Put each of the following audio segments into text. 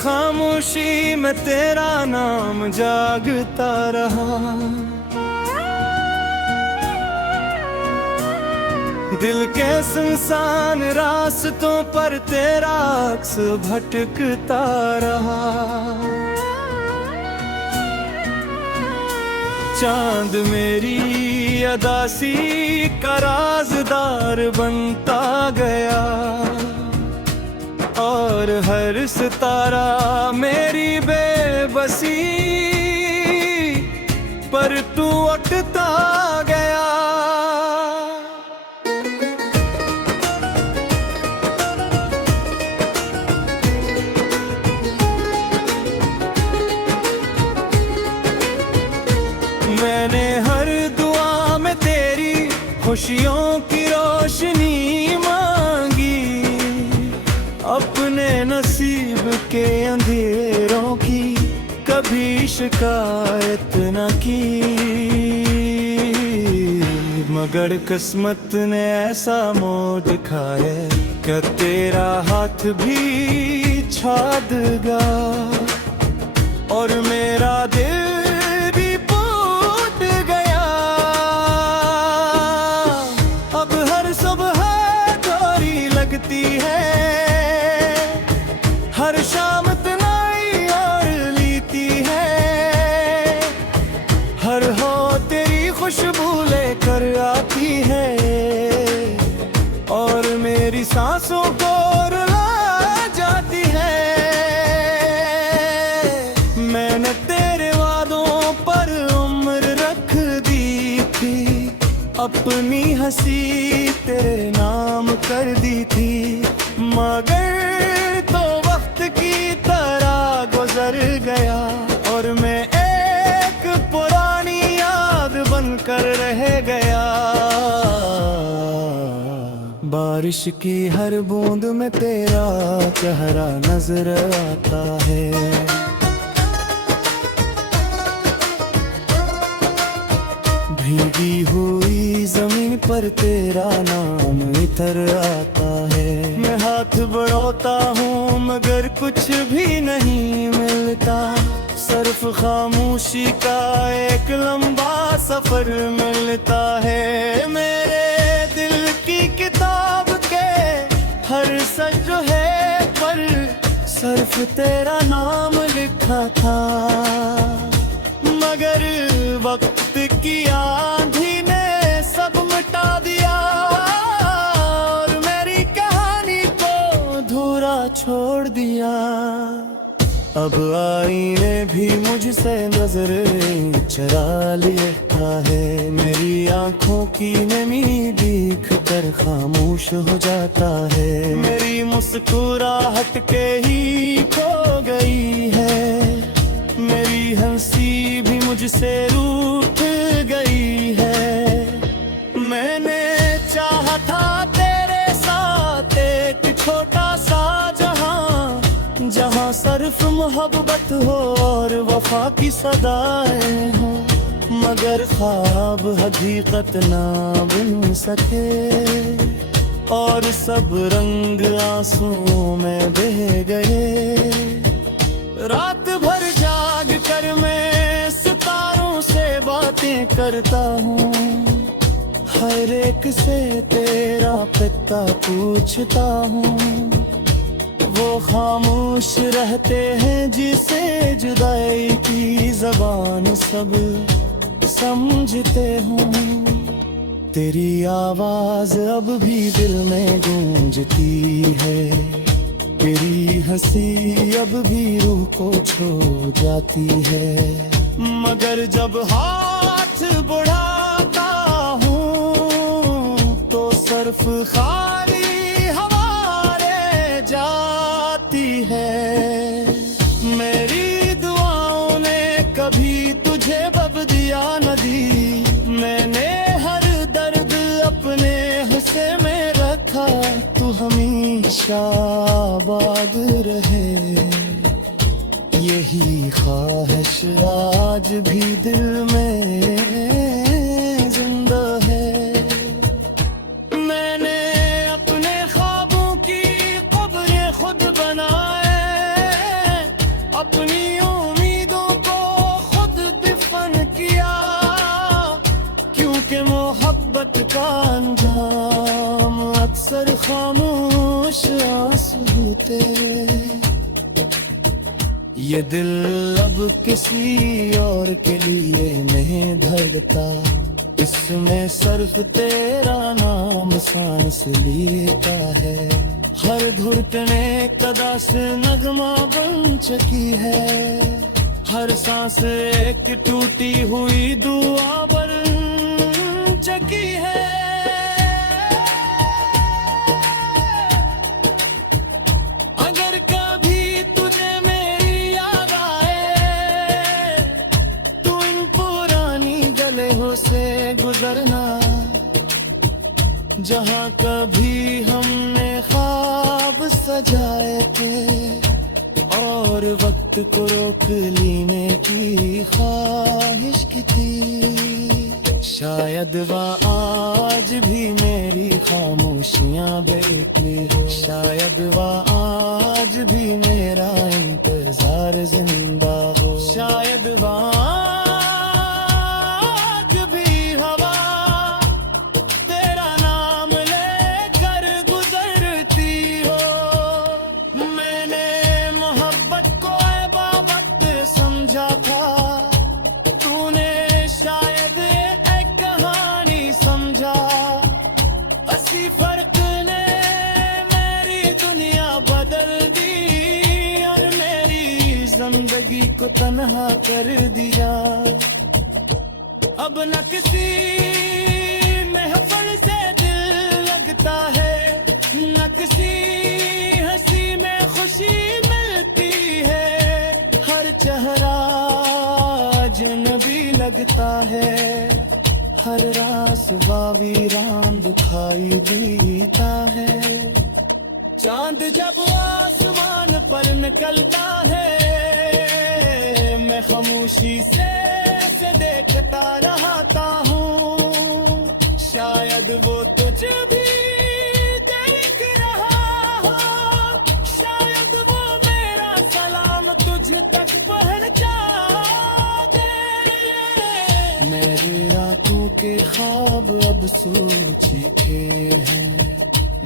खामोशी में तेरा नाम जागता रहा। दिल के सुनसान रास्तों पर तेरा अक्स भटकता रहा। चांद मेरी अदासी का राज़दार बनता गया और हर सितारा मेरी बेबसी पर तू अटता गया। मैंने हर दुआ में तेरी खुशियों की रोशनी मांगी, अपने नसीब के अंधेरों की कभी शिकायत न की। मगर किस्मत ने ऐसा मोड़ दिखाया कि तेरा हाथ भी छा देगा और मेरा दिल हर शाम तनाई और लीती है, हर हो तेरी खुशबू लेकर आती है और मेरी सांसों को रुला जाती है। मैंने तेरे वादों पर उम्र रख दी थी, अपनी हंसी तेरे नाम कर दी थी। मगर तो वक्त की तरह गुजर गया और मैं एक पुरानी याद बनकर रह गया। बारिश की हर बूंद में तेरा चेहरा नजर आता है। भीगी हुई जमीन पर तेरा नाम इतर आता है। मैं हाथ बढ़ाता हूँ मगर कुछ भी नहीं मिलता, सिर्फ खामोशी का एक लंबा सफर मिलता है। मेरे दिल की किताब के हर सजहे पर सिर्फ तेरा नाम लिखा था, मगर वक्त की आंधी ने सब मिटा दिया और मेरी कहानी को अधूरा छोड़ दिया। अब आईने भी मुझसे नजरें चुरा लेता है, मेरी आंखों की नमी देख कर खामोश हो जाता है। मेरी मुस्कुराहट के ही खो गई है, मेरी हंसी भी मुझसे रूठ गई है। मैंने चाहा था तेरे साथ एक छोटा सा जहां, जहां सिर्फ मोहब्बत हो और वफा की सदाएं हो, मगर ख्वाब हकीकत ना बन सके और सब रंग आंसुओं में बह गए। रात भर जाग कर मैं सितारों से बातें करता हूँ, हर एक से तेरा पता पूछता हूँ। वो खामोश रहते हैं जिसे जुदाई की जबान सब समझते हूँ। तेरी आवाज अब भी दिल में गूंजती है, तेरी हंसी अब भी रूह को छू जाती है। मगर जब हाथ बढ़ाता हूँ तो सिर्फ खाली हवा रह जाती है। मेरी दुआओं ने कभी तुझे बब दिया न दी, मैंने हर दर्द अपने हिस्से में रखा, तू हमेशा आबाद रहे। यही ख्वाहिश आज भी दिल में जिंदा है। मैंने अपने ख्वाबों की कब्रें खुद बनाए, मोहब्बत का अंजाम अक्सर खामोश आंसू तेरे। ये दिल अब किसी और के लिए नहीं धड़कता, इसमें सिर्फ तेरा नाम सांस लेता है। हर धड़कने कदा से नगमा बन चुकी है, हर सांस एक टूटी हुई दुआ बन चुकी है। अगर कभी तुझे मेरी याद आए, तू इन पुरानी गलियों से गुजरना, जहाँ कभी हमने ख्वाब सजाए थे और वक्त को रोक लेने की ख्वाहिश की थी। शायद वह आज भी मेरी खामोशियां बेटी हो, शायद वह आज भी मेरा इंतजार जिंदा हो, शायद वह आज भी हवा तेरा नाम लेकर गुजरती हो। मैंने मोहब्बत को इबादत समझा था, तूने शायद एक कहानी समझा। इसी फर्क ने मेरी दुनिया बदल दी और मेरी जिंदगी को तन्हा कर दिया। अब न किसी महफिल से दिल लगता है, न किसी हंसी में खुशी मिलती है। हर चेहरा अजनबी लगता है, हर रास्ता वीरान दिखाई देता है। चांद जब आसमान पर निकलता है, मैं खामोशी से देखता रहता हूँ। शायद वो तुझे भी देख रहा हो, शायद वो मेरा सलाम तुझ तक पहुँचा दे। मेरी रातों के ख्वाब अब सो चुके हैं,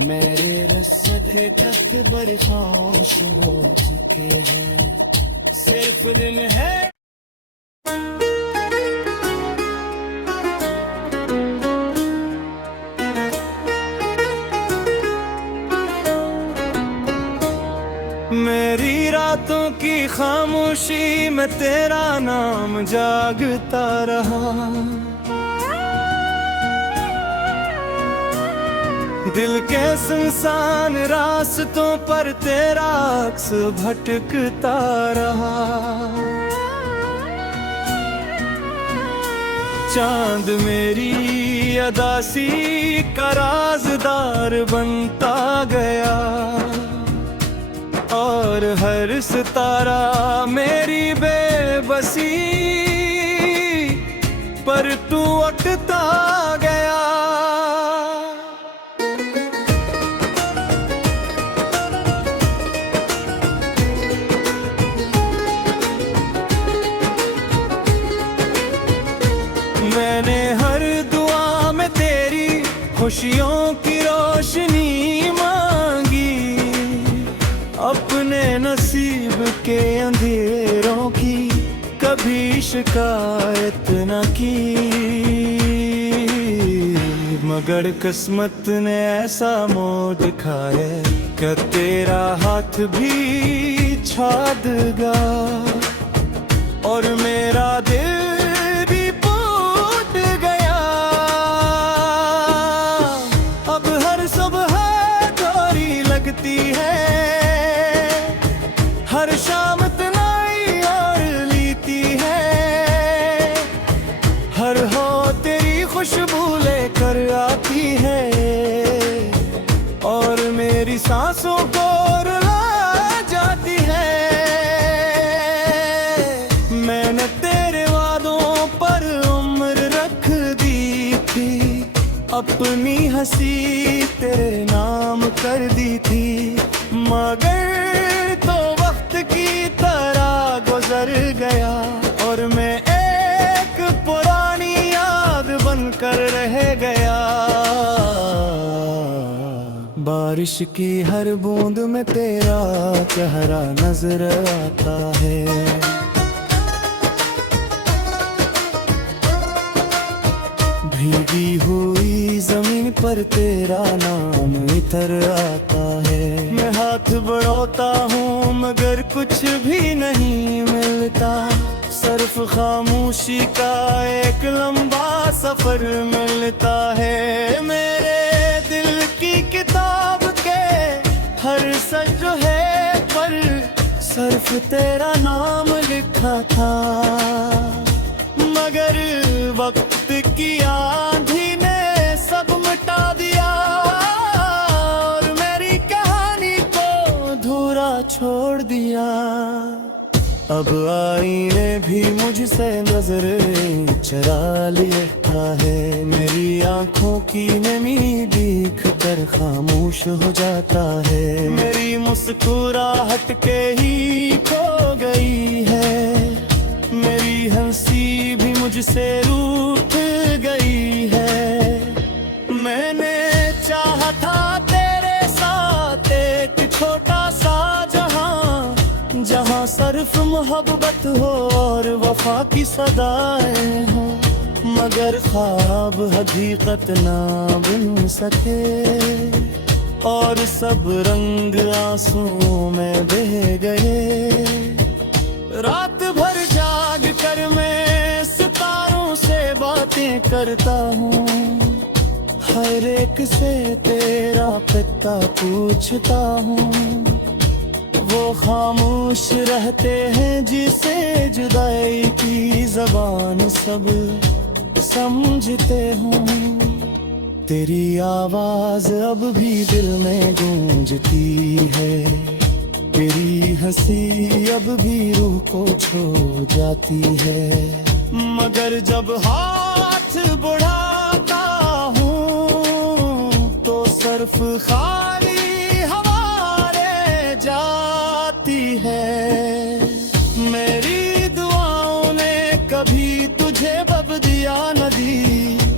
मेरे रस्ते तक बड़े खामोश हो चुके हैं। सिर्फ दिन है मेरी रातों की खामोशी में तेरा नाम जागता रहा। दिल के सुनसान रास्तों पर तेरा अक्स भटकता रहा। चांद मेरी अदासी का राज़दार बनता गया और हर सितारा मेरी बेबसी पर तू अटता गया। मैंने हर दुआ में तेरी खुशियों की रोशनी मांगी, अपने नसीब के अंधेरों की कभी शिकायत न की। मगर किस्मत ने ऐसा मोड़ दिखाया कि तेरा हाथ भी छाद गा और मेरा दिल भी फूट गया। अब हर सुबह थोड़ी लगती है, हर शाम तन्हाई और लीती है। हर हो तेरी खुशबू लेकर आती है और मेरी सांसों को रुला जाती है। मैंने तेरे वादों पर उम्र रख दी थी, अपनी हंसी तेरे नाम कर दी थी। मगर तो वक्त की तरह गुजर गया और मैं एक पुरानी याद बनकर रह गया। बारिश की हर बूंद में तेरा चेहरा नजर आता है। भीगी हुई जमीन पर तेरा नाम इतर आता है। मैं हाथ बढ़ाता हूँ मगर कुछ भी नहीं मिलता, सिर्फ खामोशी का एक लंबा सफर मिलता है। मेरे दिल की किताब के हर सजहे पर सिर्फ तेरा नाम लिखा था, मगर वक्त की आंधी ने सब मिटा दिया और मेरी कहानी को अधूरा छोड़ दिया। अब आईने भी मुझसे नजरें चरा लेता है। मेरी आंखों की नमी देख कर खामोश हो जाता है। मेरी मुस्कुराहट के ही खो गई है। मेरी हंसी भी मुझसे रूठ गई है। मैंने चाहा था तेरे साथ एक छोटा सा जहां, जहां सिर्फ मोहब्बत हो और वफा की सदाएं हो, मगर ख्वाब हकीकत ना बन सके और सब रंग आंसुओं में बह गए। रात भर जाग कर मैं सितारों से बातें करता हूँ, हर एक से तेरा पता पूछता हूँ। वो खामोश रहते हैं जिसे जुदाई की जबान सब समझते हूँ। तेरी आवाज अब भी दिल में गूंजती है। तेरी हंसी अब भी रूह को छू जाती है, मगर जब हाथ बढ़ाता हूँ तो सिर्फ खाली हवा रह जाती है। मेरी दुआओं ने कभी तुझे बब दिया न दी,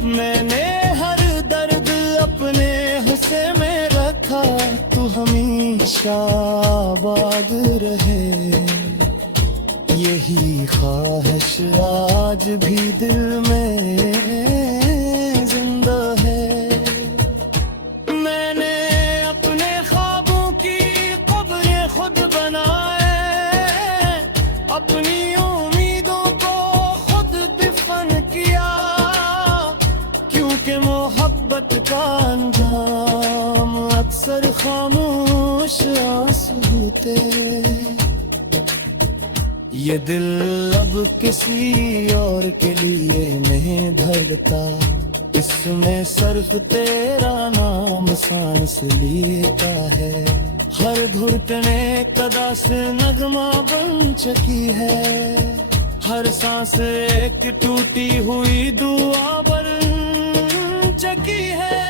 मैंने हर दर्द अपने हिस्से में रखा। तू हमेशा आबाद रहे, यही ख्वाहिश आज भी दिल में जिंदा है। मैंने अपने ख्वाबों की कब्रें खुद बनाए, अपनी उम्मीदों को खुद दफन किया, क्योंकि मोहब्बत का अंजाम अक्सर खामोश आंसू होते। ये दिल अब किसी और के लिए नहीं धड़कता, इसमें सिर्फ तेरा नाम सांस लेता है। हर घुटने कदा से नगमा बन चुकी है, हर सांस एक टूटी हुई दुआ बन चुकी है।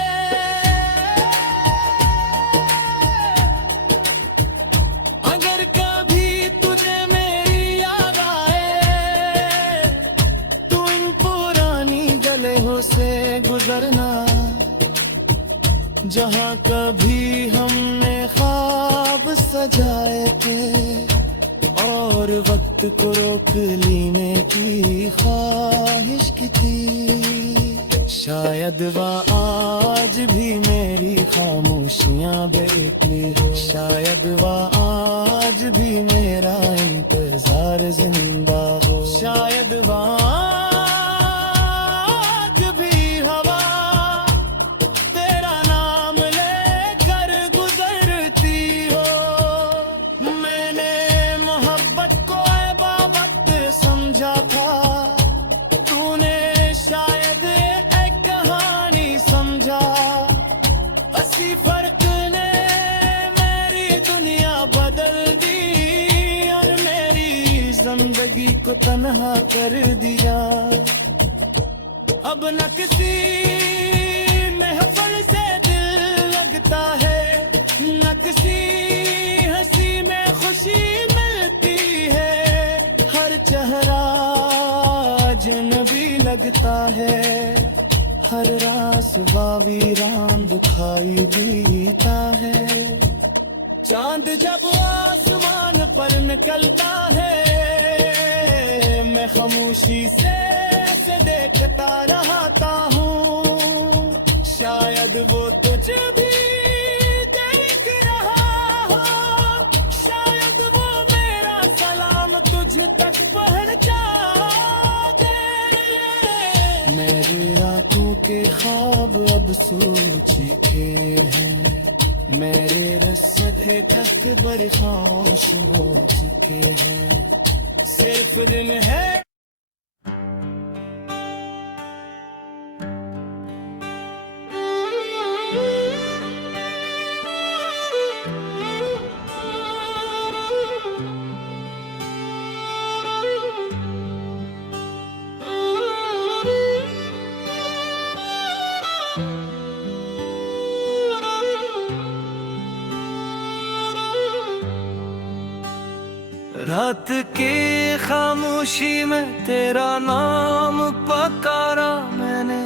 अगर कभी तुझे मेरी याद आए, तू इन पुरानी गलियों से गुजरना, जहाँ कभी हमने ख्वाब सजाए थे और वक्त को रोक लेने की ख्वाहिश की थी। शायद वह आज भी मेरी खामोशियाँ बेटी हो, शायद वह आज भी मेरा इंतजार जिंदा हो, शायद वह आज भी हवा तेरा नाम लेकर गुजरती हो। मैंने मोहब्बत को इबादत समझा था, तूने शायद एक कहानी समझा। इसी फर्क ने मेरी दुनिया बदल दी और मेरी जिंदगी को तन्हा कर दिया। अब न किसी महफिल से दिल लगता है, न किसी हंसी में खुशी मिलती है। हर चेहरा अजनबी लगता है, हर रास वीरान दुखाई देता है। चांद जब आसमान पर निकलता है, मैं खामोशी से देखता रहता हूँ। शायद वो तुझे भी देख रहा हो, शायद वो मेरा सलाम तुझ तक पहुँचा दे। मेरी आंखों के ख्वाब अब सो चुके हैं, मेरे रस्ते तक बड़े खामोश हो चुके हैं। सिर्फ दिन है रात की खामोशी में तेरा नाम पुकारा मैंने,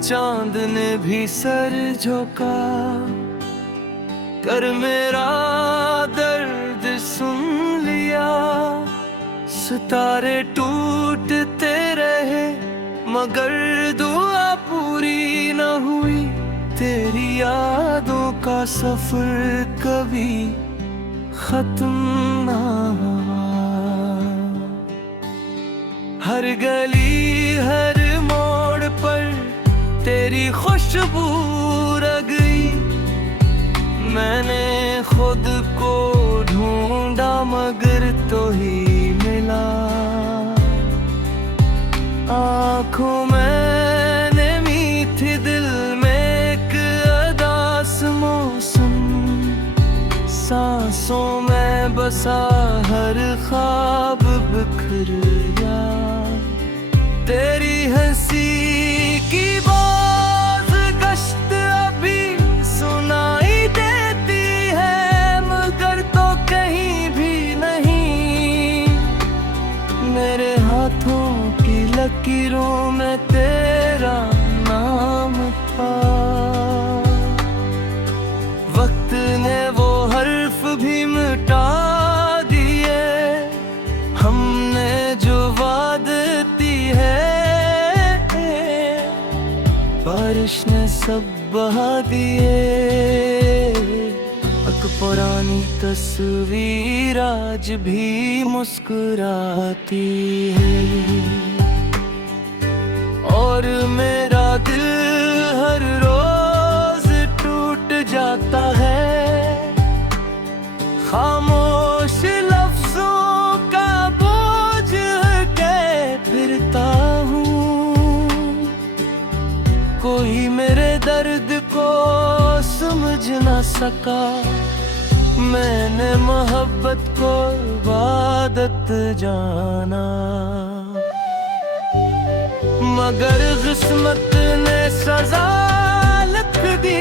चांद ने भी सर झुका कर मेरा दर्द सुन लिया। सितारे टूटते रहे मगर दुआ पूरी न हुई, तेरी यादों का सफर कभी खत्म ना हुआ। हर गली हर मोड़ पर तेरी खुशबू रह गई, मैंने खुद को ढूंढा मगर तो ही मिला। आँखों में नमी थी, दिल में एक अदास मौसम, सांसों में बसा हर ख्वाब बिखर गया। तेरी हंसी की बात गश्त अभी सुनाई देती है मगर तो कहीं भी नहीं। मेरे हाथों की लकीरों में तेरा नाम था, वक्त ने वो हर्फ भी मिटा दिए, हमने जो वादे दी है बारिश ने सब बहा दिए। एक पुरानी तस्वीर आज भी मुस्कुराती है और मेरा दिल हर रोज टूट जाता है। खामोश लफ्जों का बोझ के फिरता हूँ, कोई मेरे दर्द को समझ न सका। मैंने मोहब्बत को इबादत जाना मगर किस्मत ने सजा लिख दी।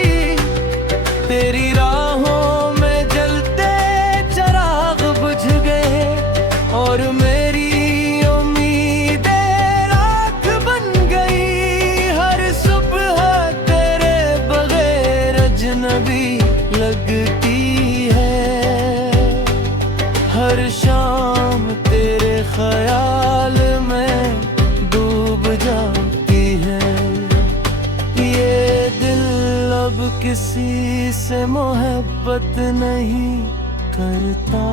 तेरी राहों में जलते चिराग बुझ गए और मेरी उम्मीदें राख बन गई। हर सुबह तेरे बगैर अजनबी लगती है, हर शाम तेरे ख्याल में डूब जाती है। ये दिल अब किसी से मोहब्बत नहीं करता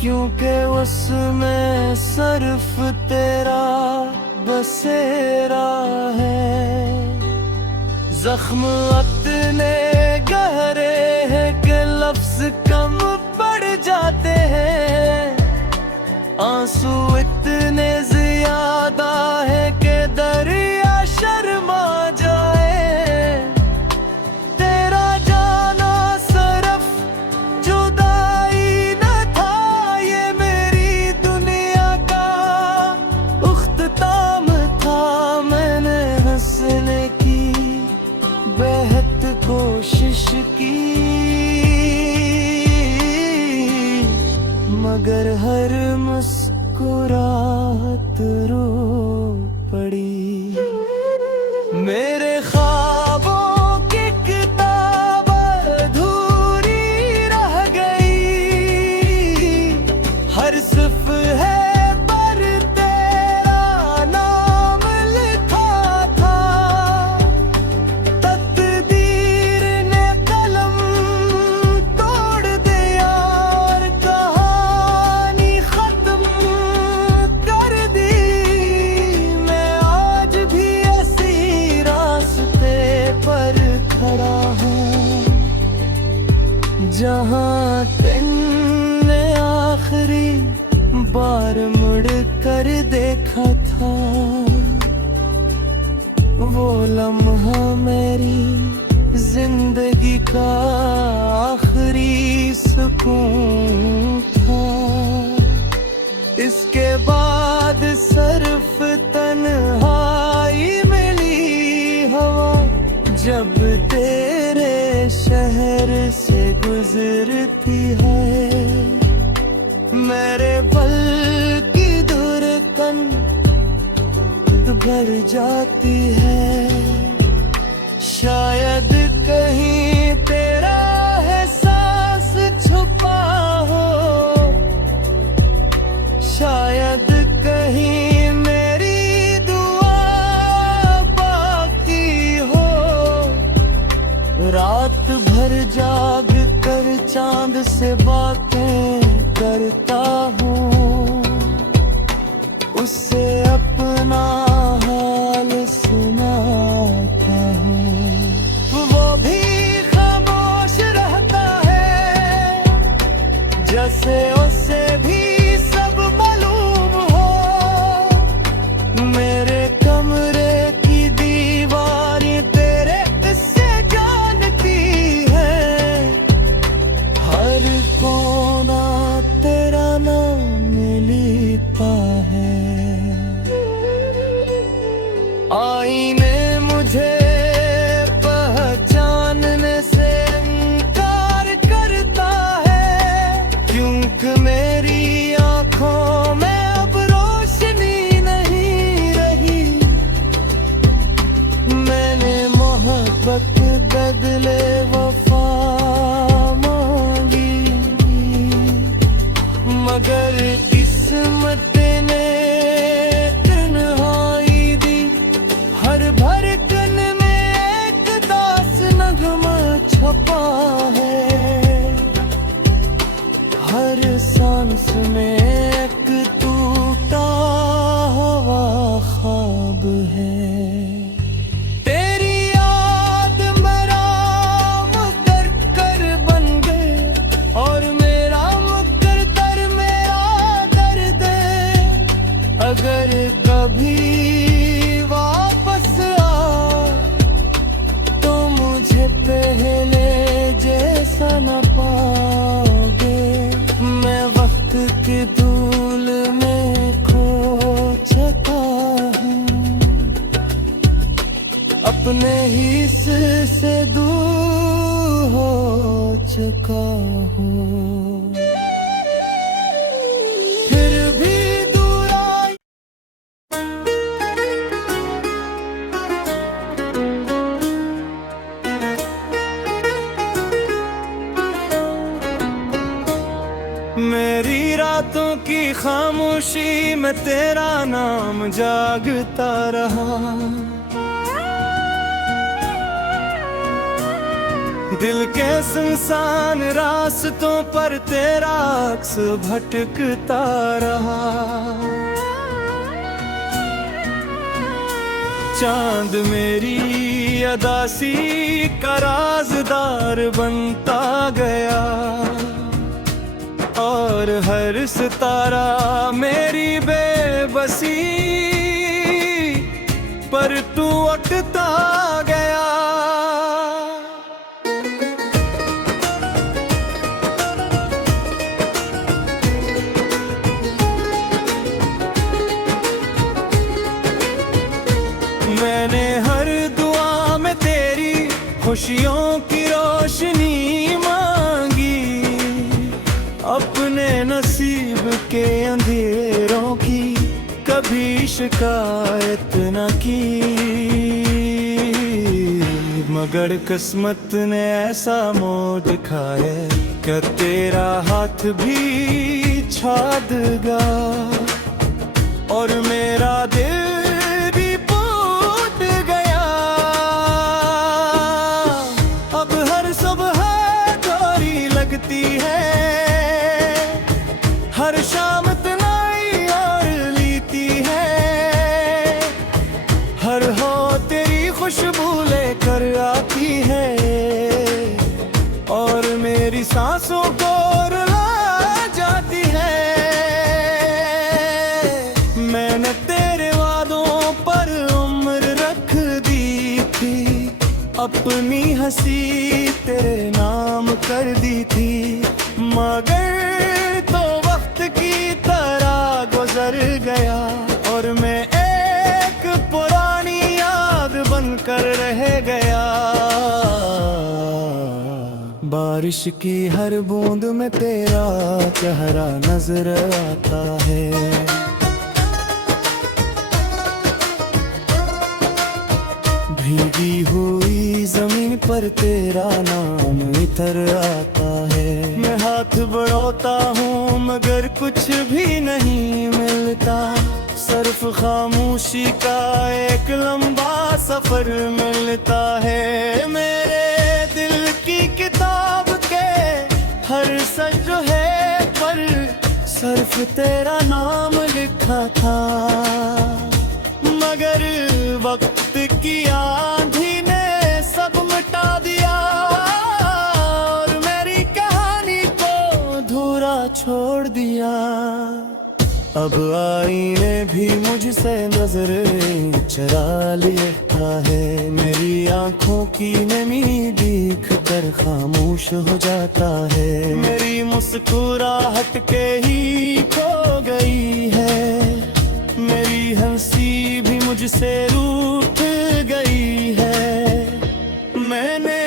क्योंकि उसमें सिर्फ तेरा बसेरा है। जख्म इतने गहरे हैं कि लफ्ज कम पड़ जाते हैं, आंसू इतने ज्यादा है कि दरिया शर्मा जाए। तेरा जाना सिर्फ जुदाई न था, ये मेरी दुनिया का उख्तिताम था। मैंने हंसने की बेहद कोशिश की मगर हर मुस्कुराहट देखा था, वो लम्हा मेरी जिंदगी का आखिरी सुकून था। इसके बाद सिर्फ तन्हाई मिली हवा, जब तेरे शहर से गुजरती है। मेरे पल की धड़कन भर जाती है, शायद कहीं तेरा एहसास छुपा हो, शायद कहीं मेरी दुआ बाकी हो। रात भर जाग कर चांद से बातें करता हूँ, उससे अपना हाल सुनाता हूँ। वो भी खामोश रहता है, जैसे उसे भी सब मालूम हो। मेरे कमरे की दीवारें तेरे किस्से जानती है, हर कोना तेरा नाम लिखा है। आईने मुझे पहचानने से इनकार करता है, क्योंकि मेरी आंखों में अब रोशनी नहीं रही। मैंने मोहब्बत बदले वफा मांगी, मगर किस्मत ने तन्हाई दी। हर धड़कन में एक दास नगमा छपा है, हर सांस में एक टूटा हुआ ख्वाब है। तेरी याद मेरा मुकद्दर बन गए, और मेरा मुकद्दर मेरा दर्द है। अगर कभी वापस आ तो मुझे पहले जैसा न पाओगे। मैं वक्त के धूल में खो चुका हूँ, अपने ही से दूर हो चुका हूँ। फिर भी दूर आई मेरी रातों की खामोशी में तेरा नाम जागता रहा। दिल के सुनसान रास्तों पर तेरा अक्स भटकता रहा। चांद मेरी अदासी का राज़दार बनता गया, और हर सितारा मेरी बेबसी पर तू अटता गया। मैंने हर दुआ में तेरी खुशियों की रोशनी मांगी, अपने नसीब के अंधेरों की कभी शिकायत न की। मगर किस्मत ने ऐसा मोड़ दिखाया कि तेरा हाथ भी छा देगा, और मेरा दिल भी टूट गया। अब हर सुबह थोड़ी लगती है, हर शाम तन्हाई और लीती है। हर हो तेरी खुशबू लेकर आती है, और मेरी सांसों को रुला जाती है। मैंने तेरे वादों पर उम्र रख दी थी, अपनी हंसी तेरे नाम कर दी थी, मगर तो वक्त की तरह गुजर गया और मैं एक पुरानी याद बनकर रह गया। बारिश की हर बूंद में तेरा चेहरा नजर आता है, भीगी हुई जमीन पर तेरा नाम इतर आता है। मैं हाथ बढ़ाता हूँ मगर कुछ भी नहीं मिलता, सिर्फ खामोशी का एक लंबा सफर मिलता है। मेरे दिल की किताब के हर सजहे पर सिर्फ तेरा नाम लिखा था, मगर वक्त की आंधी ने सब मिटा दिया और मेरी कहानी को अधूरा छोड़ दिया। अब आईने भी मुझसे नजरें चुरा लेता है, मेरी आंखों की नमी देख कर खामोश हो जाता है। मेरी मुस्कुराहट के ही खो गई है, मेरी हंसी भी मुझसे रूठ गई है। मैंने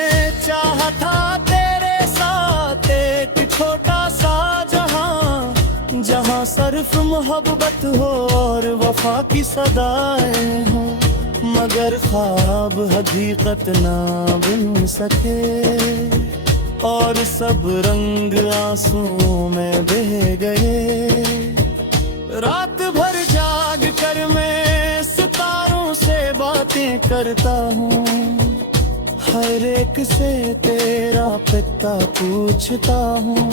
चाहा था तेरे साथ एक छोटा सा जहां, जहां सिर्फ मोहब्बत हो और वफा की सदाएं हो, मगर ख्वाब हकीकत ना बन सके और सब रंग आंसुओं में बह गए। रात भर जाग कर मैं सितारों से बातें करता हूँ, हर एक से तेरा पता पूछता हूँ,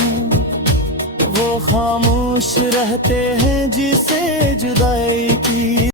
वो खामोश रहते हैं जिसे जुदाई की